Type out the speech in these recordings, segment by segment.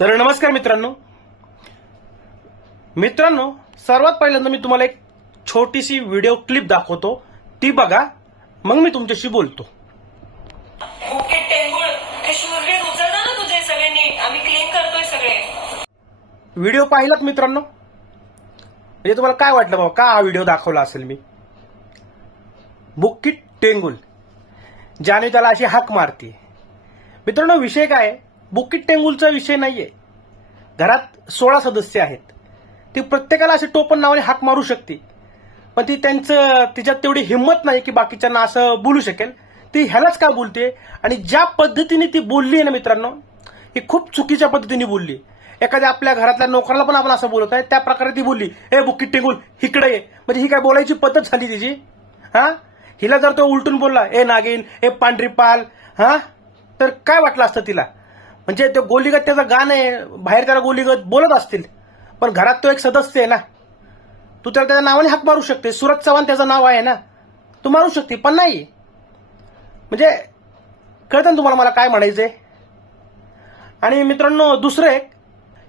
तर नमस्कार मित्रांनो. मित्रांनो सर्वात पहिल्यांदा मी तुम्हाला एक छोटीशी व्हिडिओ क्लिप दाखवतो. ती बघा मग मी तुमच्याशी बोलतो. व्हिडिओ पाहिलात मित्रांनो? म्हणजे तुम्हाला काय वाटलं बाबा का हा व्हिडिओ दाखवला असेल मी? बुक्की टेंगुल ज्याने त्याला अशी हाक मारते मित्रांनो विषय काय आहे? बुकीट टेंगुलचा विषय नाहीये. घरात सोळा सदस्य आहेत. ती प्रत्येकाला असे टोपण नावाने हाक मारू शकते. पण ती त्यांचं तिच्यात तेवढी हिंमत नाही की बाकीच्यांना असं बोलू शकेल. ती ह्यालाच का बोलते? आणि ज्या पद्धतीने ती बोलली आहे ना मित्रांनो ही खूप चुकीच्या पद्धतीने बोलली एखाद्या आपल्या घरातल्या नोकराला पण आपण असं बोलत आहे त्या प्रकारे ती बोलली ए बुक्की टेंगुल इकडे ये. म्हणजे ही काय बोलायची पद्धत झाली तिची? हा? हिला जर तो उलटून बोलला ए नागिन ए पांढरीपाल हा? तर काय वाटलं असतं तिला? म्हणजे ते गोलीगत त्याचं गाणं आहे बाहेर त्याला गोलीगत बोलत असतील. पण घरात तो एक सदस्य आहे ना तू त्याला त्याच्या नावाने हाक मारू शकते सुरज चव्हाण त्याचं नाव आहे ना तू मारू शकते पण नाही. म्हणजे कळतं ना तुम्हाला मला काय म्हणायचंय? आणि मित्रांनो दुसरं एक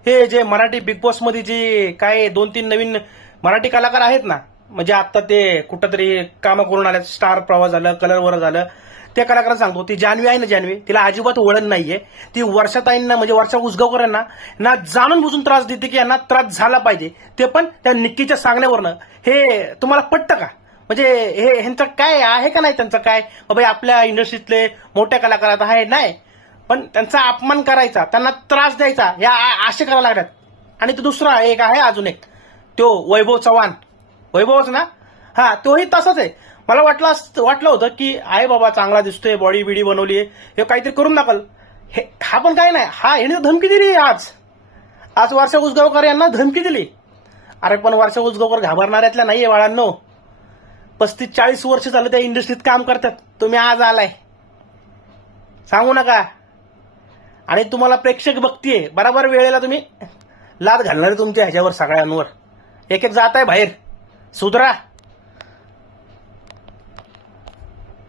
हे जे मराठी बिग बॉसमध्ये जे काय दोन तीन नवीन मराठी कलाकार आहेत ना म्हणजे आता ते कुठंतरी कामं करून आले स्टार प्रवास झालं कलरवर झालं त्या कलाकाराला सांगतो ती जानवी आहे ना जानवी तिला अजिबात वळण नाहीये. ती वर्षाताईंना म्हणजे वर्षा उसगावकरांना ना जाणून बुजून त्रास देते की यांना त्रास झाला पाहिजे. ते पण त्या निक्कीच्या सांगण्यावरनं. हे तुम्हाला पटतं का? म्हणजे हे ह्यांचं काय आहे का नाही त्यांचं काय? बाबा आपल्या इंडस्ट्रीतले मोठ्या कलाकारात आहे नाही. पण त्यांचा अपमान करायचा त्यांना त्रास द्यायचा या आ- असे करायला लागतात आणि तो दुसरा एक आहे अजून एक. तो वैभव चव्हाण. वैभवच ना? हा तोही तसाच आहे. मला वाटलं वाटलं होतं की आहे बाबा चांगला दिसतोय बॉडी बिडी बनवली आहे. हे काहीतरी करून दाखल. हे हा पण काय नाही. हा ह्याने धमकी दिली आज. आज वर्षा उसगावकर यांना धमकी दिली. अरे पण वर्षा उसगावकर घाबरणाऱ्यातल्या नाहीये बाळांनो. पस्तीस चाळीस वर्ष झालं त्या इंडस्ट्रीत काम करतात. तुम्ही आज आलाय. सांगू नका. आणि तुम्हाला प्रेक्षक बघतीये. बराबर वेळेला तुम्ही लाद घालणार तुमच्या ह्याच्यावर सगळ्यांवर. एक एक जात आहे बाहेर. सुधरा.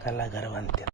त्याला घर